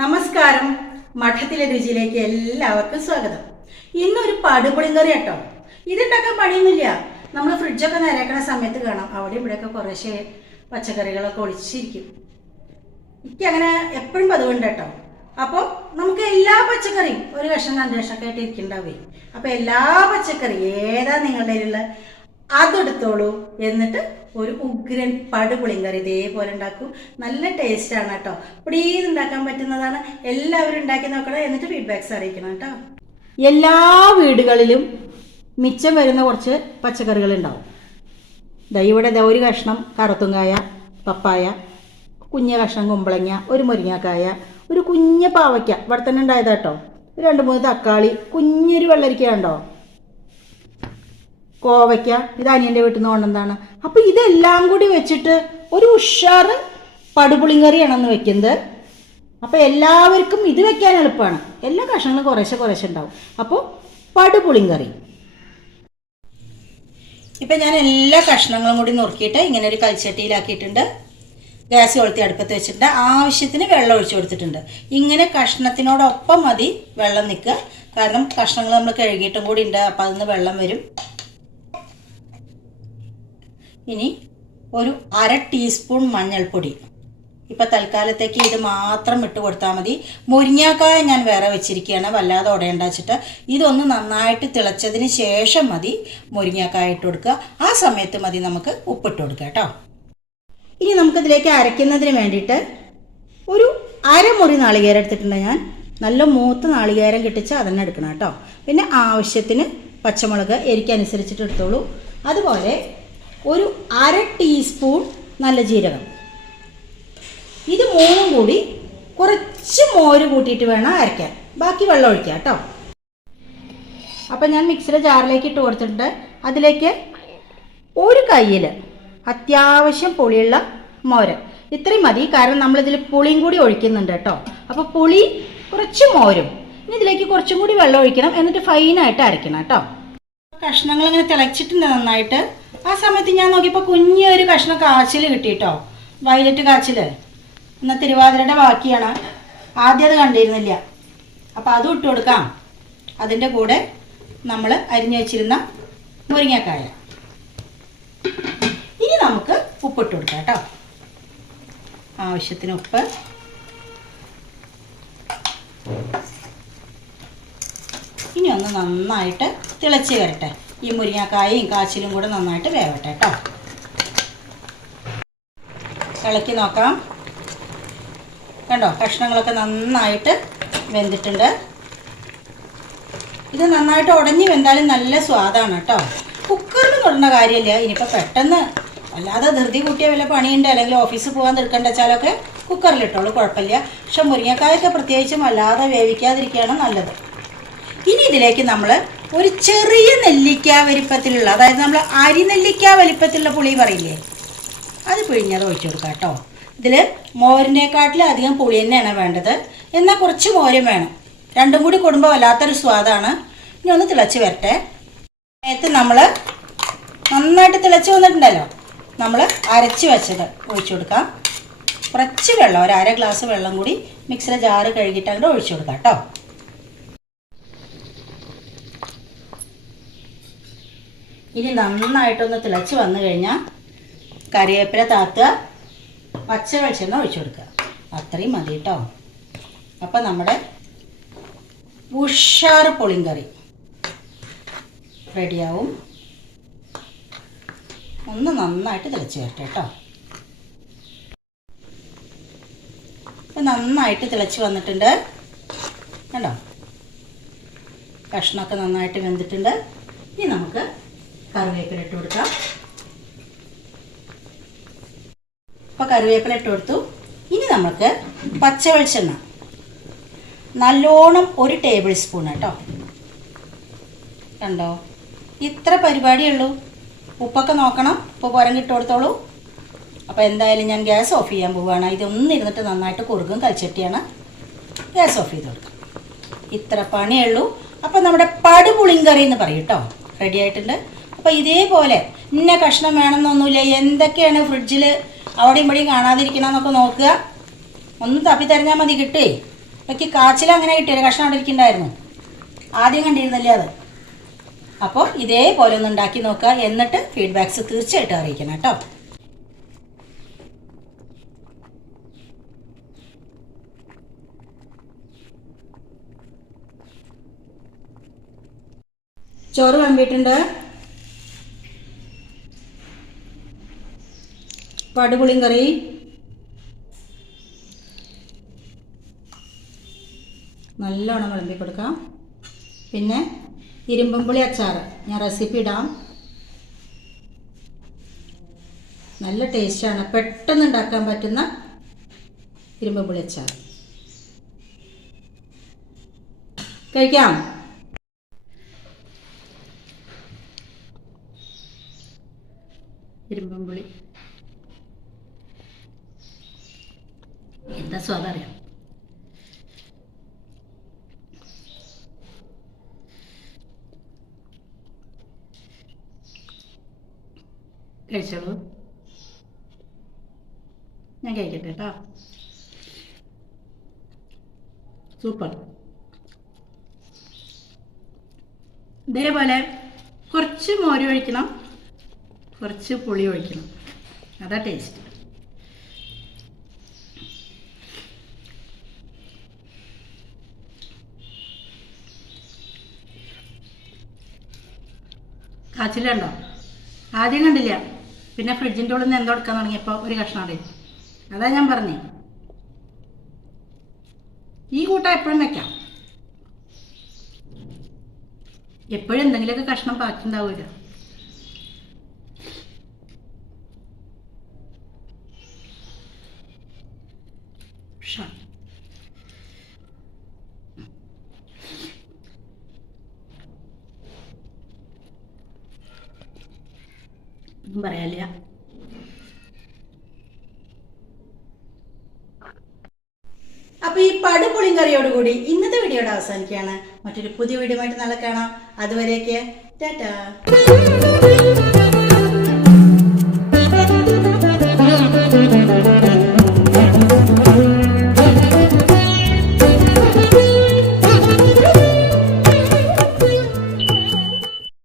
നമസ്കാരം. മഠത്തിലെ രുചിയിലേക്ക് എല്ലാവർക്കും സ്വാഗതം. ഇന്നൊരു പടുപുളിങ്കറി കേട്ടോ. ഇതുണ്ടാക്കാൻ പണിയൊന്നുമില്ല. നമ്മൾ ഫ്രിഡ്ജൊക്കെ നിരക്കണ സമയത്ത് കാണാം. അവിടെ ഇവിടെയൊക്കെ കുറേശ്ശെ പച്ചക്കറികളൊക്കെ ഒളിച്ചിരിക്കും എനിക്ക് അങ്ങനെ എപ്പോഴും പതിവുണ്ട് കേട്ടോ. അപ്പോൾ നമുക്ക് എല്ലാ പച്ചക്കറിയും ഒരു കഷ്ണം രണ്ട് കഷ്ണമൊക്കെ ആയിട്ട് ഇരിക്കണ്ടാവേ. അപ്പോൾ എല്ലാ പച്ചക്കറിയും ഏതാ നിങ്ങളുടെ അതെടുത്തോളൂ. എന്നിട്ട് ഒരു ഉഗ്രൻ പടുപുളിങ്കറി ഇതേപോലെ ഉണ്ടാക്കും. നല്ല ടേസ്റ്റാണ് കേട്ടോ. പ്ലീസ് ഉണ്ടാക്കാൻ പറ്റുന്നതാണ് എല്ലാവരും ഉണ്ടാക്കി നോക്കണം എന്നിട്ട് ഫീഡ്ബാക്ക്സ് അറിയിക്കണം കേട്ടോ. എല്ലാ വീടുകളിലും മിച്ചം വരുന്ന കുറച്ച് പച്ചക്കറികൾ ഉണ്ടാവും. ദാ ഇവിടെ ദാ ഒരു കഷ്ണം കറുത്തുങ്കായ പപ്പായ കുഞ്ഞ കഷ്ണം കുമ്പളങ്ങ ഒരു മുരിങ്ങക്കായ ഒരു കുഞ്ഞ പാവയ്ക്ക. ഇവിടെ തന്നെ ഉണ്ടായതാട്ടോ രണ്ട് മൂന്ന് തക്കാളി കുഞ്ഞൊരു വെള്ളരിക്ക ഉണ്ടോ കോവയ്ക്ക ഇത് അനിയന്റെ വീട്ടിൽ നിന്ന് കൊണ്ടെന്താണ് അപ്പോൾ ഇതെല്ലാം കൂടി വെച്ചിട്ട് ഒരു ഉഷാറ് പടുപുളിങ്കറിയാണെന്ന് വെക്കുന്നത്. അപ്പോൾ എല്ലാവർക്കും ഇത് വെക്കാൻ എളുപ്പമാണ്. എല്ലാ കഷ്ണങ്ങളും കുറേശ്ശെ കുറേശ്ശെ ഉണ്ടാവും. അപ്പോൾ പടുപുളിങ്കറി ഇപ്പം ഞാൻ എല്ലാ കഷ്ണങ്ങളും കൂടി നുറുക്കിയിട്ട് ഇങ്ങനെ ഒരു കൽച്ചട്ടിയിലാക്കിയിട്ടുണ്ട്. ഗ്യാസ് കൊളുത്തി അടുപ്പത്ത് വെച്ചിട്ടുണ്ട്. ആവശ്യത്തിന് വെള്ളം ഒഴിച്ചു കൊടുത്തിട്ടുണ്ട്. ഇങ്ങനെ കഷ്ണത്തിനോടൊപ്പം മതി വെള്ളം നിൽക്കുക. കാരണം കഷ്ണങ്ങൾ നമ്മൾ കഴുകിയിട്ടും കൂടി ഉണ്ട്. അപ്പം അതിൽ നിന്ന് വെള്ളം വരും. ഇനി ഒരു അര ടീസ്പൂൺ മഞ്ഞൾപ്പൊടി. ഇപ്പോൾ തൽക്കാലത്തേക്ക് ഇത് മാത്രം ഇട്ട് കൊടുത്താൽ മതി. മുരിങ്ങാക്കായ ഞാൻ വേറെ വെച്ചിരിക്കുകയാണ് വല്ലാതെ ഉടയേണ്ട വെച്ചിട്ട്. ഇതൊന്ന് നന്നായിട്ട് തിളച്ചതിന് ശേഷം മതി മുരിങ്ങാക്കായ ഇട്ട് കൊടുക്കുക. ആ സമയത്ത് മതി നമുക്ക് ഉപ്പിട്ട് കൊടുക്കുക കേട്ടോ. ഇനി നമുക്കിതിലേക്ക് അരയ്ക്കുന്നതിന് വേണ്ടിയിട്ട് ഒരു അരമുറി നാളികേരം എടുത്തിട്ടുണ്ട് ഞാൻ. നല്ല മൂത്ത നാളികേരം കിട്ടിച്ച് അതന്നെ എടുക്കണം കേട്ടോ. പിന്നെ ആവശ്യത്തിന് പച്ചമുളക് എരിക്കനുസരിച്ചിട്ട് എടുത്തോളൂ. അതുപോലെ ഒരു അര ടീസ്പൂൺ നല്ല ജീരകം. ഇത് മൂന്നും കൂടി കുറച്ച് മോര് കൂട്ടിയിട്ട് വേണം അരയ്ക്കാൻ. ബാക്കി വെള്ളം ഒഴിക്കുക കേട്ടോ. അപ്പം ഞാൻ മിക്സിയുടെ ജാറിലേക്ക് ഇട്ട് കൊടുത്തിട്ടുണ്ട്. അതിലേക്ക് ഒരു കയ്യിൽ അത്യാവശ്യം പുളിയുള്ള മോര്. ഇത്രയും മതി കാരണം നമ്മളിതിൽ പുളിയും കൂടി ഒഴിക്കുന്നുണ്ട് കേട്ടോ. അപ്പോൾ പുളി കുറച്ച് മോരും. ഇനി ഇതിലേക്ക് കുറച്ചും കൂടി വെള്ളം ഒഴിക്കണം എന്നിട്ട് ഫൈനായിട്ട് അരയ്ക്കണം കേട്ടോ. കഷ്ണങ്ങൾ ഇങ്ങനെ തിളച്ചിട്ടുണ്ട് നന്നായിട്ട്. ആ സമയത്ത് ഞാൻ നോക്കിയപ്പോൾ കുഞ്ഞൊരു കഷ്ണം കാച്ചിൽ കിട്ടി കേട്ടോ വയലറ്റ് കാച്ചിൽ എന്നാൽ തിരുവാതിരയുടെ ബാക്കിയാണ്. ആദ്യം അത് കണ്ടിരുന്നില്ല. അപ്പോൾ അതും ഇട്ട് കൊടുക്കാം. അതിന്റെ കൂടെ നമ്മൾ അരിഞ്ഞു വെച്ചിരുന്ന മുരിങ്ങക്കായ. ഇനി നമുക്ക് ഉപ്പിട്ട് കൊടുക്കാം കേട്ടോ. ആവശ്യത്തിന് ഉപ്പ്. ഇനി ഒന്ന് നന്നായിട്ട് തിളച്ച് വരട്ടെ. ഈ മുരിങ്ങക്കായും കാച്ചിലും കൂടെ നന്നായിട്ട് വേവട്ടെ കേട്ടോ ഇളക്കി നോക്കാം കണ്ടോ? കഷ്ണങ്ങളൊക്കെ നന്നായിട്ട് വെന്തിട്ടുണ്ട്. ഇത് നന്നായിട്ട് ഉടഞ്ഞു വെന്താലും നല്ല സ്വാദാണ് കേട്ടോ കുക്കറിൽ തൊടേണ്ട കാര്യമില്ല. ഇനിയിപ്പോൾ പെട്ടെന്ന് അല്ലാതെ ധൃതി കൂട്ടിയ വല്ല പണിയുണ്ട്. അല്ലെങ്കിൽ ഓഫീസിൽ പോകാൻ തീർക്കേണ്ട വെച്ചാലൊക്കെ കുക്കറിലിട്ടോളൂ കുഴപ്പമില്ല. പക്ഷെ മുരിങ്ങക്കായൊക്കെ പ്രത്യേകിച്ചും അല്ലാതെ വേവിക്കാതിരിക്കുകയാണ് നല്ലത്. ഇനി ഇതിലേക്ക് നമ്മൾ ഒരു ചെറിയ നെല്ലിക്ക വലിപ്പത്തിലുള്ള അതായത് നമ്മൾ അരി നെല്ലിക്ക വലിപ്പത്തിലുള്ള പുളി പറയില്ലേ? അത് പിഴിഞ്ഞത് ഒഴിച്ചു കൊടുക്കാം കേട്ടോ. ഇതിൽ മോരിനെക്കാട്ടിലും അധികം പുളി തന്നെയാണ് വേണ്ടത്. എന്നാൽ കുറച്ച് മോരും വേണം. രണ്ടും കൂടി കൂടുമ്പോൾ വല്ലാത്തൊരു സ്വാദാണ്. ഇനി ഒന്ന് തിളച്ച് വരട്ടെ. നേരത്തെ നമ്മൾ നന്നായിട്ട് തിളച്ച് വന്നിട്ടുണ്ടല്ലോ. നമ്മൾ അരച്ച് വെച്ചത് ഒഴിച്ചു കൊടുക്കാം. കുറച്ച് വെള്ളം ഒരു അര ഗ്ലാസ് വെള്ളം കൂടി മിക്സിയുടെ ജാറ് കഴുകിയിട്ട് അങ്ങോട്ട് ഒഴിച്ചു കൊടുക്കാം കേട്ടോ. ഇനി നന്നായിട്ടൊന്ന് തിളച്ച് വന്നു കഴിഞ്ഞാൽ കറിവേപ്പില താത്തുക പച്ച വെളിച്ചെണ്ണ ഒഴിച്ചു കൊടുക്കുക. അത്രയും മതി കേട്ടോ. അപ്പം നമ്മുടെ ഉഷാറ് പുളിങ്കറി റെഡിയാവും. ഒന്ന് നന്നായിട്ട് തിളച്ച് വരട്ടെ കേട്ടോ. ഇപ്പം നന്നായിട്ട് തിളച്ച് വന്നിട്ടുണ്ട്. കണ്ടോ? കഷ്ണമൊക്കെ നന്നായിട്ട് വെന്തിട്ടുണ്ട്. ഇനി നമുക്ക് കറിവേപ്പില ഇട്ട് കൊടുക്കാം. അപ്പോൾ കറിവേപ്പില ഇട്ട് കൊടുത്തു. ഇനി നമുക്ക് പച്ച വെളിച്ചെണ്ണ നല്ലോണം ഒരു ടേബിൾ സ്പൂൺ കേട്ടോ. കണ്ടോ? ഇത്ര പരിപാടിയുള്ളൂ ഉപ്പൊക്കെ നോക്കണം. ഇപ്പോൾ പുരം കൊടുത്തോളൂ. അപ്പോൾ എന്തായാലും ഞാൻ ഗ്യാസ് ഓഫ് ചെയ്യാൻ പോവുകയാണ്. ഇതൊന്നും ഇരുന്നിട്ട് നന്നായിട്ട് കുറുകും കൽച്ചട്ടിയാണ്. ഗ്യാസ് ഓഫ് ചെയ്ത് കൊടുക്കാം. ഇത്ര പണിയുള്ളൂ അപ്പോൾ നമ്മുടെ പടുപുളിങ്കറി എന്ന് പറയും കേട്ടോ. റെഡി ആയിട്ടുണ്ട്. അപ്പോൾ ഇതേപോലെ ഇന്ന കഷ്ണം വേണമെന്നൊന്നുമില്ല. എന്തൊക്കെയാണ് ഫ്രിഡ്ജിൽ അവിടെയും ഇവിടെയും കാണാതിരിക്കണമെന്നൊക്കെ നോക്കുക. ഒന്ന് തപ്പി തരഞ്ഞാൽ മതി കിട്ടേ. ഇപ്പം കാച്ചിൽ അങ്ങനെ കിട്ടിയില്ല. കഷ്ണം അവിടെ ഇരിക്കുന്നുണ്ടായിരുന്നു ആദ്യം കണ്ടിരുന്നില്ലേ അത്? അപ്പോൾ ഇതേപോലെ ഒന്ന് ഉണ്ടാക്കി നോക്കുക. എന്നിട്ട് ഫീഡ്ബാക്ക്സ് തീർച്ചയായിട്ടും അറിയിക്കണം കേട്ടോ. ചോറ് വിളമ്പിയിട്ടുണ്ട് പടുപുളിയും കറി. നല്ലോണം വിളമ്പി കൊടുക്കാം. പിന്നെ ഇരുമ്പുംപുളി അച്ചാർ ഞാൻ റെസിപ്പി ഇടാം. നല്ല ടേസ്റ്റാണ് പെട്ടെന്ന് ഉണ്ടാക്കാൻ പറ്റുന്ന ഇരുമ്പുംപുളി അച്ചാർ കഴിക്കാം. ഇരുമ്പുംപുളി എന്താ സ്വാദം അറിയാം? കഴിച്ചോളൂ. ഞാൻ കഴിക്കട്ടെ കേട്ടോ. സൂപ്പർ. ഇതേപോലെ കുറച്ച് മോര് ഒഴിക്കണം കുറച്ച് പുളി ഒഴിക്കണം. അതാ ടേസ്റ്റ് കാച്ചിലുണ്ടോ? ആദ്യം കണ്ടില്ല. പിന്നെ ഫ്രിഡ്ജിന്റെ ഉള്ളിൽ നിന്ന് എന്തോ എടുക്കാൻ തുടങ്ങിയപ്പോൾ ഒരു കഷ്ണം അതാ. ഞാൻ പറഞ്ഞേ. ഈ കൂട്ടം എപ്പോഴും വെക്കാം. എപ്പോഴും എന്തെങ്കിലുമൊക്കെ കഷ്ണം ബാക്കി ഉണ്ടാവില്ല പറയാനില്ല. അപ്പൊ ഈ പടുപുളിയും കറിയോടുകൂടി ഇന്നത്തെ വീഡിയോയുടെ അവസാനിക്കുകയാണ്. മറ്റൊരു പുതിയ വീഡിയോ ആയിട്ട് നാളെ കാണാം. അതുവരെയൊക്കെ ടാറ്റാ.